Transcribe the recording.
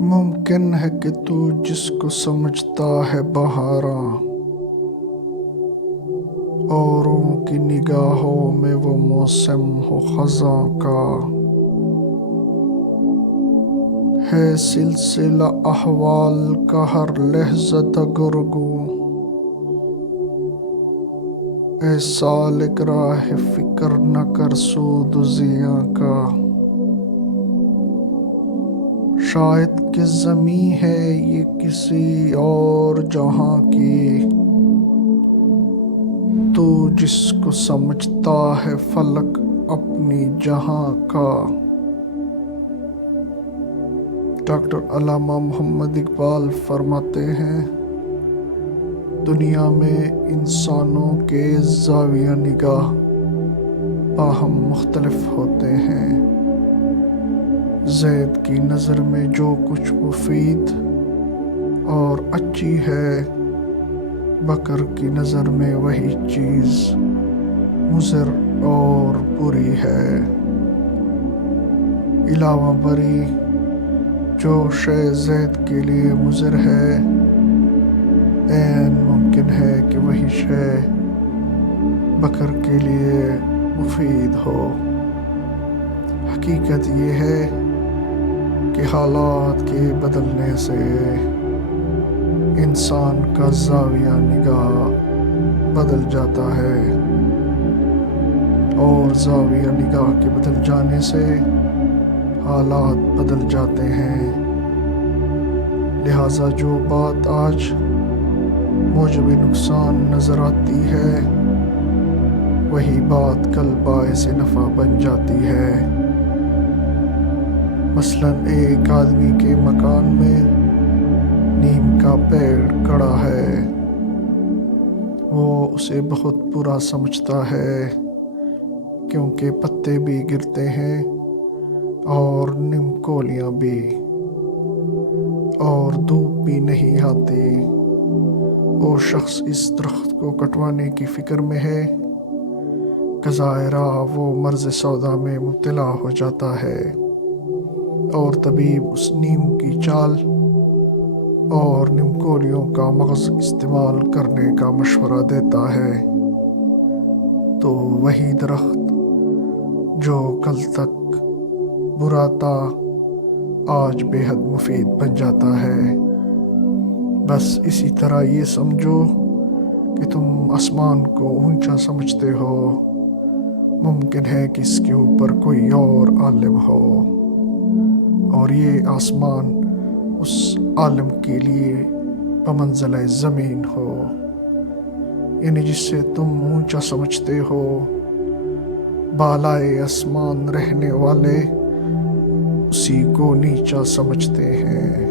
ممکن ہے کہ تو جس کو سمجھتا ہے بہاراں، اوروں کی نگاہوں میں وہ موسم ہو خزاں کا، ہے سلسلہ احوال کا ہر لحظہ دگرگوں، اے سالک راہ فکر نہ کر سود و زیاں کا، شاید کہ زمیں ہے یہ کسی اور جہاں کی، تو جس کو سمجھتا ہے فلک اپنی جہاں کا۔ ڈاکٹر علامہ محمد اقبال فرماتے ہیں، دنیا میں انسانوں کے زاویہ نگاہ باہم مختلف ہوتے ہیں۔ زید کی نظر میں جو کچھ مفید اور اچھی ہے، بکر کی نظر میں وہی چیز مضر اور بری ہے۔ علاوہ بری، جو شے زید کے لیے مضر ہے، عین ممکن ہے کہ وہی شے بکر کے لیے مفید ہو۔ حقیقت یہ ہے کہ حالات کے بدلنے سے انسان کا زاویہ نگاہ بدل جاتا ہے، اور زاویہ نگاہ کے بدل جانے سے حالات بدل جاتے ہیں۔ لہٰذا جو بات آج موجب نقصان نظر آتی ہے، وہی بات کل باعث نفع بن جاتی ہے۔ مثلاً ایک آدمی کے مکان میں نیم کا پیڑ کھڑا ہے، وہ اسے بہت برا سمجھتا ہے، کیونکہ پتے بھی گرتے ہیں اور نیم کولیاں بھی، اور دھوپ بھی نہیں آتی۔ وہ شخص اس درخت کو کٹوانے کی فکر میں ہے، کظاہرہ وہ مرض سودا میں مبتلا ہو جاتا ہے، اور طبیب اس نیم کی چال اور نیم کولیوں کا مغز استعمال کرنے کا مشورہ دیتا ہے، تو وہی درخت جو کل تک برا تھا آج بے حد مفید بن جاتا ہے۔ بس اسی طرح یہ سمجھو کہ تم آسمان کو اونچا سمجھتے ہو، ممکن ہے کہ اس کے اوپر کوئی اور عالم ہو، اور یہ آسمان اس عالم کے لیے بمنزلہ زمین ہو، یعنی جس سے تم اونچا سمجھتے ہو، بالائے آسمان رہنے والے اسی کو نیچا سمجھتے ہیں۔